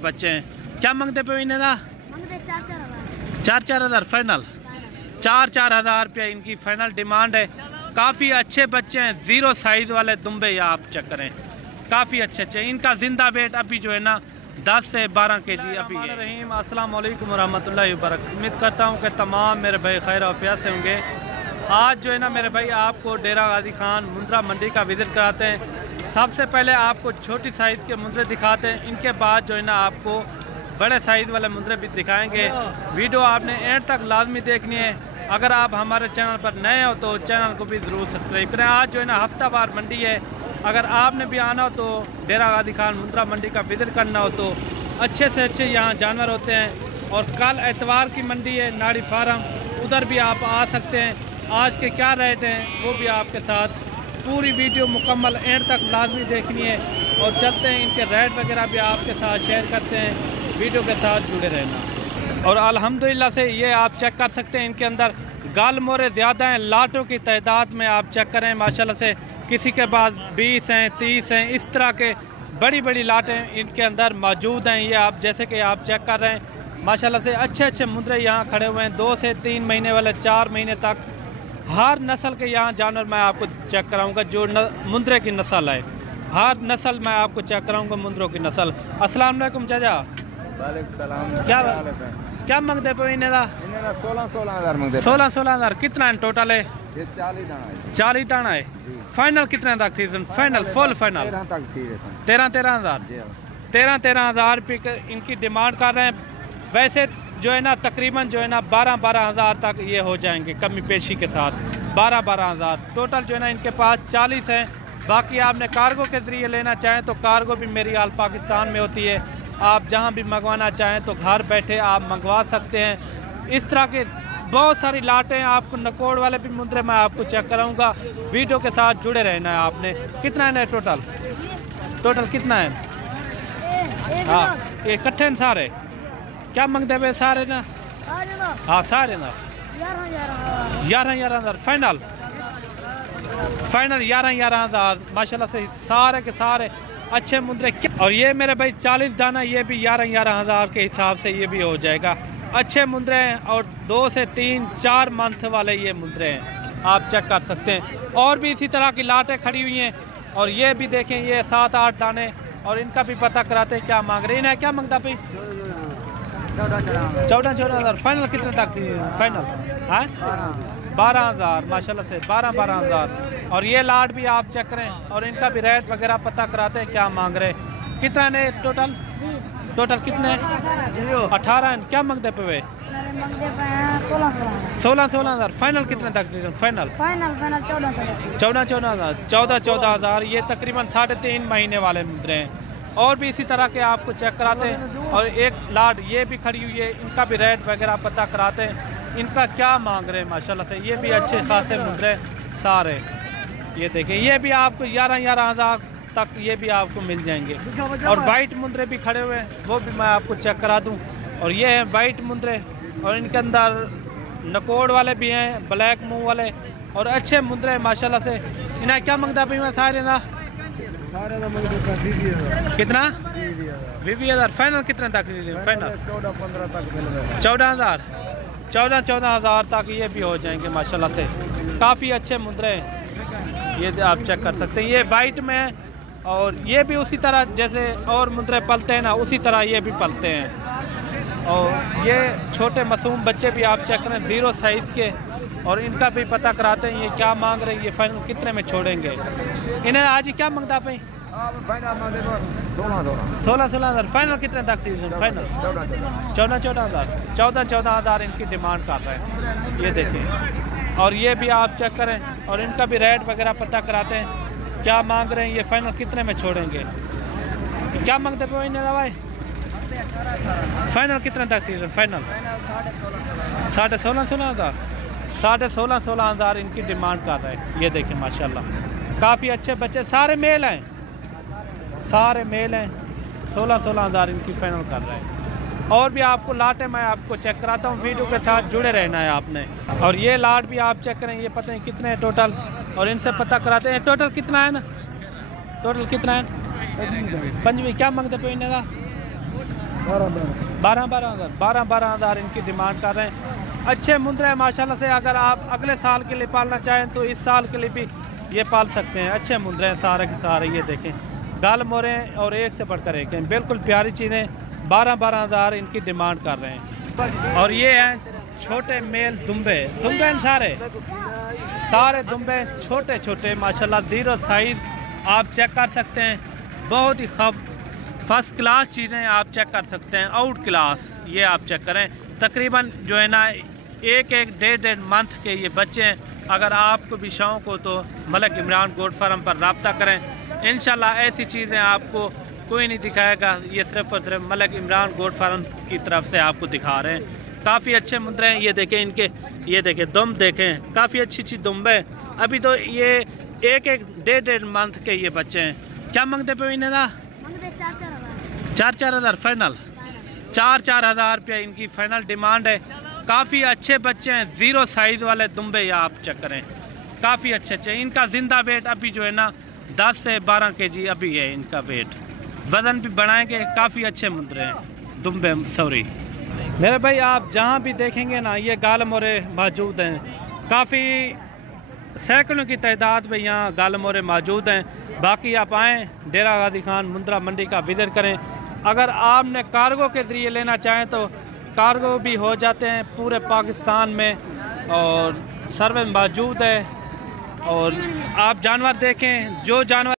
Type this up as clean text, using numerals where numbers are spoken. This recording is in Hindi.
बच्चे हैं, क्या मांगते पे इन्हें दा? 4,000 फाइनल, 4,000 रुपया इनकी फाइनल डिमांड है। काफ़ी अच्छे बच्चे हैं, 0 साइज़ वाले दुम्बे या आप चेक करें, काफ़ी अच्छे। इनका जिंदा वेट अभी जो है ना 10 से 12 kg अभी है। रहीम अस्सलाम वालेकुम रहमतुल्लाहि व बरकातहू। उम्मीद करता हूँ कि तमाम मेरे भाई खैर आफियत से होंगे। आज जो है ना मेरे भाई आपको डेरा गाजी खान मुंद्रा मंडी का विज़िट कराते हैं। सबसे पहले आपको छोटी साइज़ के मुंद्रे दिखाते हैं, इनके बाद जो है ना आपको बड़े साइज़ वाले मुंद्रे भी दिखाएंगे। वीडियो आपने एंड तक लाजमी देखनी है। अगर आप हमारे चैनल पर नए हो तो चैनल को भी ज़रूर सब्सक्राइब करें। आज जो है ना हफ्तावार मंडी है, अगर आपने भी आना हो तो डेरा गाजी खान मुंद्रा मंडी का विज़िट करना हो तो अच्छे से अच्छे यहाँ जानवर होते हैं। और कल एतवार की मंडी है नाड़ी फार्म, उधर भी आप आ सकते हैं। आज के क्या रेट हैं वो भी आपके साथ पूरी वीडियो मुकम्मल एंड तक लाजमी देखनी है। और चलते हैं इनके रेट वगैरह भी आपके साथ शेयर करते हैं, वीडियो के साथ जुड़े रहना। और अल्हम्दुलिल्लाह से ये आप चेक कर सकते हैं, इनके अंदर गाल मोरे ज़्यादा हैं, लाटों की तादाद में आप चेक करें माशाल्लाह से किसी के पास 20 हैं, 30 हैं, इस तरह के बड़ी बड़ी लाटें इनके अंदर मौजूद हैं। ये आप जैसे कि आप चेक कर रहे हैं माशाल्लाह से अच्छे मुंद्रे यहाँ खड़े हुए हैं, 2 से 3 महीने वाले, 4 महीने तक हर नस्ल के यहाँ जानवर मैं आपको चेक कराऊंगा। जो मुंद्रे की नस्ल है, हर नस्ल मैं आपको चेक कराऊंगा मुंद्रों की नस्ल। अस्सलाम वालेकुम चाचा। वालेकुम सलाम। क्या मांगते पे इन्हें? 16,000 मांगते। 16,000 कितना है टोटल है? 40 दाना है। फाइनल कितने तक थी? फाइनल फुल फाइनल 13,000 13,000 रुपये इनकी डिमांड कर रहे हैं। वैसे जो है ना तकरीबन जो है ना 12,000 तक ये हो जाएंगे कमी पेशी के साथ। 12,000 टोटल जो है ना इनके पास 40 हैं। बाकी आपने कार्गो के ज़रिए लेना चाहें तो कार्गो भी मेरी आल पाकिस्तान में होती है। आप जहां भी मंगवाना चाहें तो घर बैठे आप मंगवा सकते हैं। इस तरह के बहुत सारी लाटें आपको नकोड़ वाले भी मुंद्रे मैं आपको चेक कराऊंगा। वीडियो के साथ जुड़े रहना है आपने। कितना है टोटल कितना है? हाँ ये इकट्ठे सारे क्या मांगते हुए सारे ना? हाँ सारे ना 11,000 फाइनल 11,000 माशाल्लाह से सारे के सारे अच्छे मुंद्रे। और ये मेरे भाई 40 दाना, ये भी 11,000 के हिसाब से ये भी हो जाएगा। अच्छे मुंद्रे हैं और 2 से 3-4 मंथ वाले ये मुंद्रे हैं, आप चेक कर सकते हैं। और भी इसी तरह की लाटें खड़ी हुई हैं। और ये भी देखें ये 7-8 दाने, और इनका भी पता कराते हैं क्या मांग रहे हैं। इन्हें क्या मांगता भाई? 14,000 फाइनल कितने तक थी? फाइनल 12,000 माशाल्लाह से 12,000। और ये लाट भी आप चेक करें और इनका भी रेट वगैरह पता कराते हैं क्या मांग रहे हैं। कितना है टोटल कितने? 18 हैं। क्या मांगते पे वे? 16,000 फाइनल कितने तक? फाइनल 14,000 ये तकरीबन 3.5 महीने वाले मुद्रे हैं। और भी इसी तरह के आपको चेक कराते हैं। और एक लाट ये भी खड़ी हुई है, इनका भी रेट वगैरह पता कराते हैं, इनका क्या मांग रहे हैं माशाल्लाह से। ये भी अच्छे खासे मुद्रे सारे, ये देखें ये भी आपको 11,000 तक ये भी आपको मिल जाएंगे। और वाइट मुंद्रे भी खड़े हुए हैं, वो भी मैं आपको चेक करा दूं। और ये हैं वाइट मुंद्रे, और इनके अंदर नकोड़ वाले भी हैं, ब्लैक मुंह वाले, और अच्छे मुंद्रे हैं माशाल्लाह से। इन्हें क्या मांगता भी मैं सारे ना? कितना? 20,000 फाइनल कितने तक? फाइनल 14,000 14,000 तक ये भी हो जाएंगे माशाल्लाह से। काफ़ी अच्छे मुंद्रे हैं, ये आप चेक कर सकते हैं। ये वाइट में है, और ये भी उसी तरह जैसे और मुंद्रे पलते हैं ना, उसी तरह ये भी पलते हैं। और ये छोटे मासूम बच्चे भी आप चेक करें 0 साइज़ के, और इनका भी पता कराते हैं ये क्या मांग रहे हैं, ये फाइनल कितने में छोड़ेंगे। इन्हें आज ही क्या मांगता भाई? 16,000 फाइनल कितने तक? फाइनल 14,000 इनकी डिमांड कर रहे हैं, ये देखें। और ये भी आप चेक करें और इनका भी रेट वगैरह पता कराते हैं क्या मांग रहे हैं, ये फाइनल कितने में छोड़ेंगे। क्या मांगते पे इन्हें दवाई? फाइनल कितने तक थी? फाइनल 16,500 16,000 इनकी डिमांड कर रहे हैं। ये देखें माशाल्लाह काफ़ी अच्छे बच्चे, सारे मेल हैं 16,000 इनकी फाइनल कर रहे हैं। और भी आपको लाटें मैं आपको चेक कराता हूँ, वीडियो के साथ जुड़े रहना है आपने। और ये लाट भी आप चेक करें, ये पता नहीं कितने हैं टोटल, और इनसे पता कराते हैं टोटल कितना है ना? टोटल कितना है? 5 क्या मांगते पे इन्हें? 12 हज़ार इनकी डिमांड कर रहे हैं। अच्छे मुंद्रे हैं माशाल्लाह से। अगर आप अगले साल के लिए पालना चाहें तो इस साल के लिए भी ये पाल सकते हैं। अच्छे मुंद्रे हैं सारे के सारे। ये देखें गाल मोरे और एक से बढ़कर एक हैं, बिल्कुल प्यारी चीज़ें। 12 हज़ार इनकी डिमांड कर रहे हैं। और ये हैं छोटे मेल दुम्बे सारे दुम्बे छोटे छोटे माशाल्लाह, 0 साइज़ आप चेक कर सकते हैं। बहुत ही फर्स्ट क्लास चीज़ें आप चेक कर सकते हैं, आउट क्लास। ये आप चेक करें, तकरीबन जो है ना एक डेढ़ मंथ के ये बच्चे हैं। अगर आपको भी शौक़ हो तो मलिक इमरान गोट फार्म पर रब्ता करें। इंशाल्लाह ऐसी चीज़ें आपको कोई नहीं दिखाएगा, ये सिर्फ और सिर्फ मलिक इमरान गोट फार्म की तरफ से आपको दिखा रहे हैं। काफ़ी अच्छे मुंद्रे हैं। ये देखें इनके, ये देखें दुम देखें, काफ़ी अच्छी दुम्ब है। अभी तो ये एक डेढ़ मंथ के ये बच्चे हैं। क्या मांगते पे इन्हें ना? 4 हज़ार फाइनल। 4 हज़ार रुपया इनकी फाइनल डिमांड है। काफ़ी अच्छे बच्चे हैं, 0 साइज़ वाले दुम्बे या आप चेक करें, काफ़ी अच्छे। इनका जिंदा वेट अभी जो है ना 10 से 12 kg अभी है इनका वेट। वज़न भी बढ़ाएंगे। काफ़ी अच्छे मुंद्रे हैं दुम्बे। सॉरी मेरे भाई, आप जहाँ भी देखेंगे ना ये गाल मोरे मौजूद हैं। काफ़ी सैकड़ों की तादाद में यहाँ गाल मोरे मौजूद हैं। बाकी आप आएँ डेरा गाजी खान मुंद्रा मंडी का विजिट करें। अगर आपने कार्गो के ज़रिए लेना चाहें तो कार्गो भी हो जाते हैं पूरे पाकिस्तान में, और सर्विस मौजूद है। और आप जानवर देखें, जो जानवर